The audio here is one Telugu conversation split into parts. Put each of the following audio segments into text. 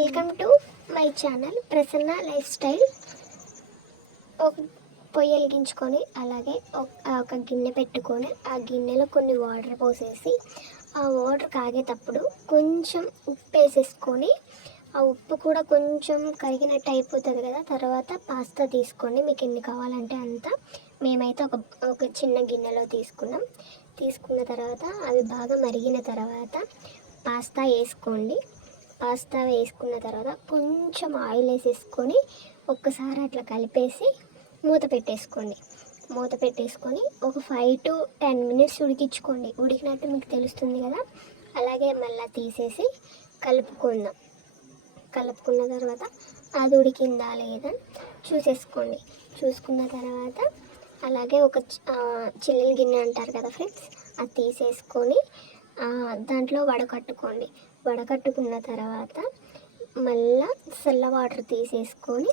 Welcome to my channel Prasanna life style. ఒక పొయ్యి వెలిగించుకొని అలాగే ఒక గిన్నె పెట్టుకొని ఆ గిన్నెలో కొన్ని వాటర్ పోసేసి ఆ వాటర్ కాగేటప్పుడు కొంచెం ఉప్పు వేసేసుకొని ఆ ఉప్పు కూడా కొంచెం కరిగినట్టు అయిపోతుంది కదా. తర్వాత పాస్తా తీసుకోండి, మీకు ఎన్ని కావాలంటే అంత. మేమైతే ఒక చిన్న గిన్నెలో తీసుకున్న తర్వాత అవి బాగా మరిగిన తర్వాత పాస్తా వేసుకోండి. పాస్తా వేసుకున్న తర్వాత కొంచెం ఆయిల్ వేసేసుకొని ఒక్కసారి అట్లా కలిపేసి మూత పెట్టేసుకొని ఒక 5 to 10 minutes ఉడికించుకోండి. ఉడికినట్టు మీకు తెలుస్తుంది కదా. అలాగే మళ్ళీ తీసేసి కలుపుకున్న తర్వాత అది ఉడికిందా లేదా చూసుకున్న తర్వాత అలాగే ఒక చిల్లుల గిన్నె అంటారు కదా ఫ్రెండ్స్, అది తీసేసుకొని దాంట్లో వడకట్టుకున్న తర్వాత మళ్ళీ చల్ల వాటర్ తీసేసుకొని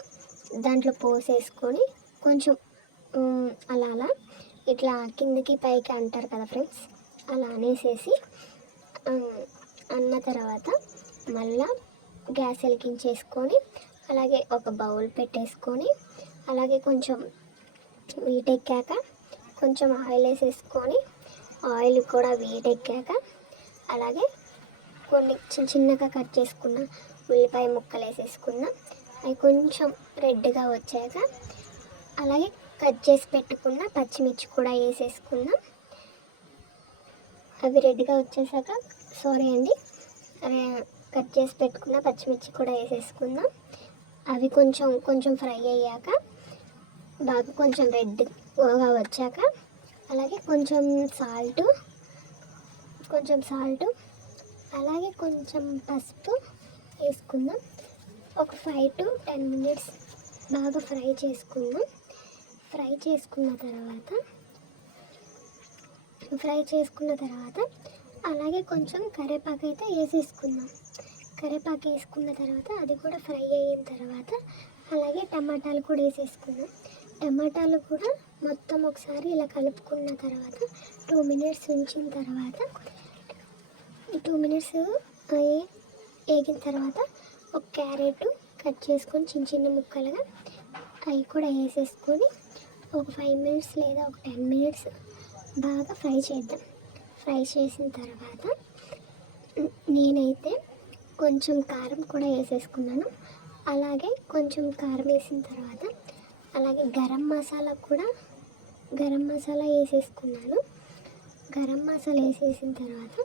దాంట్లో పోసేసుకొని కొంచెం అలా ఇట్లా కిందకి పైకి అంటారు కదా ఫ్రెండ్స్, అలా అనేసేసి అన్న తర్వాత మళ్ళీ గ్యాస్ వెలిగించేసుకొని అలాగే ఒక బౌల్ పెట్టేసుకొని అలాగే కొంచెం వీటెక్కాక కొంచెం ఆయిల్ వేసేసుకొని ఆయిల్ కూడా వీటెక్కాక అలాగే కొన్ని చిన్నగా కట్ చేసుకున్న ఉల్లిపాయ ముక్కలు వేసేసుకున్నాం. అవి కొంచెం రెడ్గా వచ్చాక అలాగే కట్ చేసి పెట్టుకున్న పచ్చిమిర్చి కూడా వేసేసుకున్నాం. అవి రెడ్గా వచ్చేసాక కట్ చేసి పెట్టుకున్న పచ్చిమిర్చి కూడా వేసేసుకుందాం. అవి కొంచెం ఫ్రై అయ్యాక బాగా కొంచెం రెడ్గా వచ్చాక అలాగే కొంచెం సాల్ట్ అలాగే కొంచెం పసుపు వేసుకుందాం. ఒక 5 to 10 minutes బాగా ఫ్రై చేసుకుందాం. ఫ్రై చేసుకున్న తర్వాత అలాగే కొంచెం కరివేపాకు అయితే వేసేసుకుందాం. కరివేపాకు వేసుకున్న తర్వాత అది కూడా ఫ్రై అయిన తర్వాత అలాగే టమాటాలు కూడా వేసేసుకుందాం. టమాటాలు కూడా మొత్తం ఒకసారి ఇలా కలుపుకున్న తర్వాత 2 minutes ఉంచిన తర్వాత 2 minutes వేగిన తర్వాత ఒక క్యారెట్ కట్ చేసుకొని చిన్న ముక్కలుగా అవి కూడా వేసేసుకొని ఒక 5 minutes లేదా ఒక 10 minutes బాగా ఫ్రై చేద్దాం. ఫ్రై చేసిన తర్వాత నేనైతే కొంచెం కారం కూడా వేసేసుకున్నాను. అలాగే కొంచెం కారం వేసిన తర్వాత అలాగే గరం మసాలా వేసేసుకున్నాను. గరం మసాలా వేసేసిన తర్వాత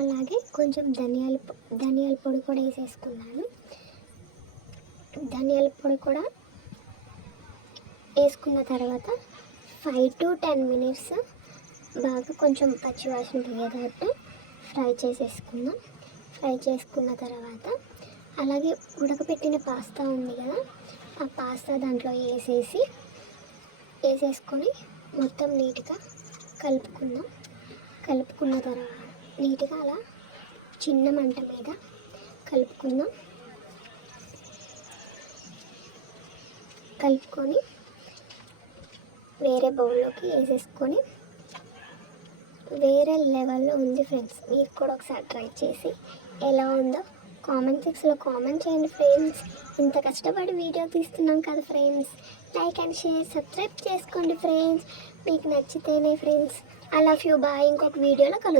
అలాగే కొంచెం ధనియాల పొడి కూడా వేసేసుకున్నాను. ధనియాల పొడి కూడా వేసుకున్న తర్వాత 5 to 10 minutes బాగా కొంచెం పచ్చివాసన పోయేటట్టు ఫ్రై చేసేసుకుందాం. ఫ్రై చేసుకున్న తర్వాత అలాగే ఉడకపెట్టిన పాస్తా ఉంది కదా, ఆ పాస్తా దాంట్లో వేసేసుకొని మొత్తం నీట్గా కలుపుకున్న తర్వాత నీట్గా అలా చిన్న మంట మీద కలుపుకొని వేరే బౌల్లోకి వేసేసుకొని వేరే లెవెల్లో ఉంది ఫ్రెండ్స్. మీరు కూడా ఒకసారి ట్రై చేసి ఎలా ఉందో కామెంట్ సెక్షన్లో కామెంట్ చేయండి ఫ్రెండ్స్. ఇంత కష్టపడి వీడియో తీస్తున్నాం కదా friends, like and share subscribe చేసుకోండి ఫ్రెండ్స్. మీకు నచ్చితేనే friends. I love you, bye. ఇంకొక వీడియోలో కలుద్దాం.